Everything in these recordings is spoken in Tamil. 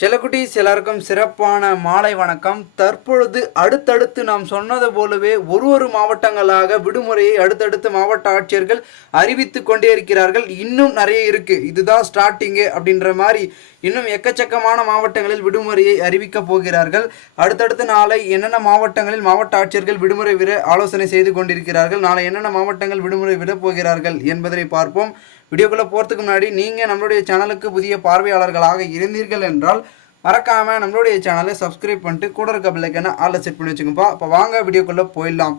செல்லக்குட்டீஸ் எல்லாருக்கும் சிறப்பான மாலை வணக்கம். தற்பொழுது அடுத்தடுத்து நாம் சொன்னது போலவே ஒரு ஒரு மாவட்டங்களாக விடுமுறையை அடுத்தடுத்து மாவட்ட ஆட்சியர்கள் அறிவித்து கொண்டே இருக்கிறார்கள். இன்னும் நிறைய இருக்கு. இதுதான் ஸ்டார்டிங்கு அப்படின்ற மாதிரி இன்னும் எக்கச்சக்கமான மாவட்டங்களில் விடுமுறையை அறிவிக்கப் போகிறார்கள். அடுத்தடுத்த நாளை என்னென்ன மாவட்டங்களில் மாவட்ட ஆட்சியர்கள் விடுமுறை விட ஆலோசனை செய்து கொண்டிருக்கிறார்கள்? நாளை என்னென்ன மாவட்டங்கள் விடுமுறை விடப் போகிறார்கள் என்பதனை பார்ப்போம். வீடியோக்குள்ளே போகிறதுக்கு முன்னாடி நீங்கள் நம்மளுடைய சேனலுக்கு புதிய பார்வையாளர்களாக இருந்தீர்கள் என்றால் மறக்காமல் நம்மளுடைய சேனலை சப்ஸ்கிரைப் பண்ணிட்டு கூட இருக்க பிள்ளைக்கான ஆளை செட் பண்ணி வச்சுக்கோப்பா இப்போ வாங்க வீடியோக்குள்ளே போயிடலாம்.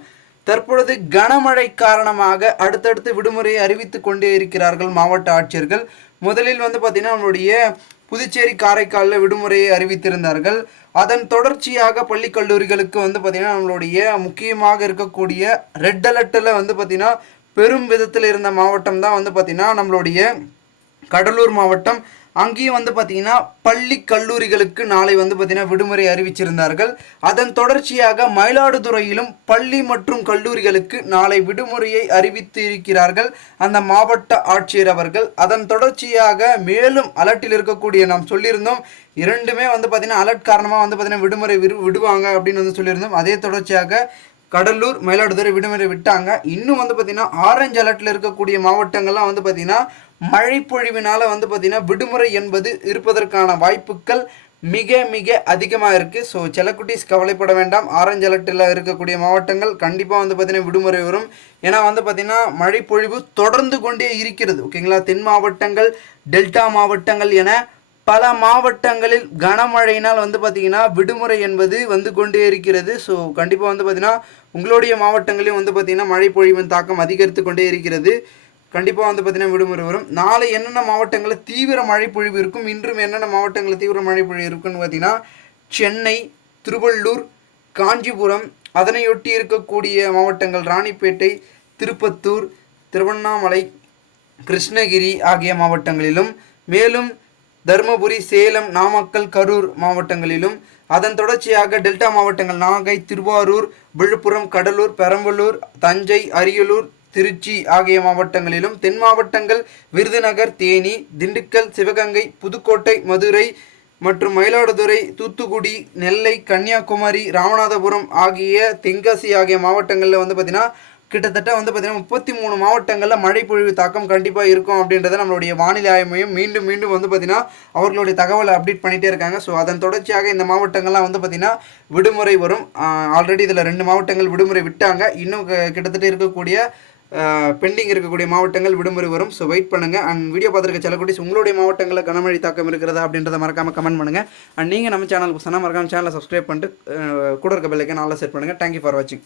தற்பொழுது கனமழை காரணமாக அடுத்தடுத்து விடுமுறையை அறிவித்து கொண்டே இருக்கிறார்கள் மாவட்ட ஆட்சியர்கள். முதலில் வந்து பார்த்திங்கன்னா நம்மளுடைய புதுச்சேரி காரைக்காலில் விடுமுறையை அறிவித்திருந்தார்கள். அதன் தொடர்ச்சியாக பள்ளி கல்லூரிகளுக்கு வந்து பார்த்திங்கன்னா நம்மளுடைய முக்கியமாக இருக்கக்கூடிய ரெட் அலர்ட்டில் வந்து பார்த்திங்கன்னா பெரும் விதத்தில் இருந்த மாவட்டம் தான் வந்து பார்த்திங்கன்னா நம்மளுடைய கடலூர் மாவட்டம். அங்கேயும் வந்து பார்த்திங்கன்னா பள்ளி கல்லூரிகளுக்கு நாளை வந்து பார்த்திங்கன்னா விடுமுறை அறிவிச்சிருந்தார்கள். அதன் தொடர்ச்சியாக மயிலாடுதுறையிலும் பள்ளி மற்றும் கல்லூரிகளுக்கு நாளை விடுமுறையை அறிவித்து இருக்கிறார்கள் அந்த மாவட்ட ஆட்சியர் அவர்கள். அதன் தொடர்ச்சியாக மேலும் அலர்ட்டில் இருக்கக்கூடிய நாம் சொல்லியிருந்தோம் இரண்டுமே வந்து பார்த்திங்கன்னா அலர்ட் காரணமாக வந்து பார்த்திங்கன்னா விடுமுறை விடு விடுவாங்க அப்படின்னு வந்து சொல்லியிருந்தோம். அதே தொடர்ச்சியாக கடலூர் மயிலாடுதுறை விடுமுறை விட்டாங்க. இன்னும் வந்து பார்த்திங்கன்னா ஆரஞ்சு அலர்ட்டில் இருக்கக்கூடிய மாவட்டங்கள்லாம் வந்து பார்த்திங்கன்னா மழைப்பொழிவினால் வந்து பார்த்திங்கன்னா விடுமுறை என்பது இருப்பதற்கான வாய்ப்புகள் மிக மிக அதிகமாக இருக்குது ஸோ செலக்குட்டிஸ் கவலைப்பட வேண்டாம். ஆரஞ்சு அலர்ட்டில் இருக்கக்கூடிய மாவட்டங்கள் கண்டிப்பாக வந்து பார்த்திங்கன்னா விடுமுறை வரும். ஏன்னா வந்து பார்த்திங்கன்னா மழைப்பொழிவு தொடர்ந்து கொண்டே இருக்கிறது. ஓகேங்களா? தென் மாவட்டங்கள் டெல்டா மாவட்டங்கள் என பல மாவட்டங்களில் கனமழையினால் வந்து பார்த்திங்கன்னா விடுமுறை என்பது வந்து கொண்டே இருக்கிறது. ஸோ கண்டிப்பாக வந்து பார்த்திங்கன்னா உங்களுடைய மாவட்டங்களிலும் வந்து பார்த்திங்கன்னா மழை பொழிவின் தாக்கம் அதிகரித்து கொண்டே இருக்கிறது. கண்டிப்பாக வந்து பார்த்திங்கன்னா விடுமுறை வரும். நாளை என்னென்ன மாவட்டங்களில் தீவிர மழை பொழிவு இருக்கும்? இன்றும் என்னென்ன மாவட்டங்களில் தீவிர மழை பொழிவு இருக்குன்னு பார்த்திங்கன்னா சென்னை திருவள்ளூர் காஞ்சிபுரம் அதனையொட்டி இருக்கக்கூடிய மாவட்டங்கள் ராணிப்பேட்டை திருப்பத்தூர் திருவண்ணாமலை கிருஷ்ணகிரி ஆகிய மாவட்டங்களிலும். மேலும் தருமபுரி சேலம் நாமக்கல் கரூர் மாவட்டங்களிலும் அதன் தொடர்ச்சியாக டெல்டா மாவட்டங்கள் நாகை திருவாரூர் விழுப்புரம் கடலூர் பெரம்பலூர் தஞ்சை அரியலூர் திருச்சி ஆகிய மாவட்டங்களிலும் தென் மாவட்டங்கள் விருதுநகர் தேனி திண்டுக்கல் சிவகங்கை புதுக்கோட்டை மதுரை மற்றும் மயிலாடுதுறை தூத்துக்குடி நெல்லை கன்னியாகுமரி ராமநாதபுரம் ஆகிய தென்காசி ஆகிய மாவட்டங்களில் வந்து பார்த்திங்கன்னா கிட்டத்தட்ட வந்து பார்த்திங்கன்னா முப்பத்தி மூணு மாவட்டங்களில் மழை பொழிவு தாக்கம் கண்டிப்பாக இருக்கும் அப்படின்றத நம்மளுடைய வானிலை ஆய்வு மையம் மீண்டும் மீண்டும் வந்து பார்த்திங்கன்னா அவர்களுடைய தகவலை அப்டேட் பண்ணிகிட்டே இருக்காங்க. ஸோ அதன் தொடர்ச்சியாக இந்த மாவட்டங்கள்லாம் வந்து பார்த்திங்கன்னா விடுமுறை வரும். ஆல்ரெடி இதில் ரெண்டு மாவட்டங்கள் விடுமுறை விட்டாங்க. இன்னும் கிட்டத்தட்ட இருக்கக்கூடிய பெண்டிங் இருக்கக்கூடிய மாவட்டங்கள் விடுமுறை வரும். ஸோ வெயிட் பண்ணுங்கள் அண்ட் வீடியோ பார்த்துருக்க செல்லக்குட்டிஸ் உங்களுடைய மாவட்டங்களில் கனமழை தாக்கம் இருக்கிறதா அப்படின்றத மறக்காமல் கமெண்ட் பண்ணுங்கள் அண்ட் நீங்கள் நம்ம சேனலுக்கு சொன்னால் மறக்காமல் சேனலை சப்ஸ்கிரைப் பண்ணிட்டு கூட இருக்க பெல்லைக்கே நல்லா செட் பண்ணுங்கள் தேங்க்யூ ஃபார் வாட்சிங்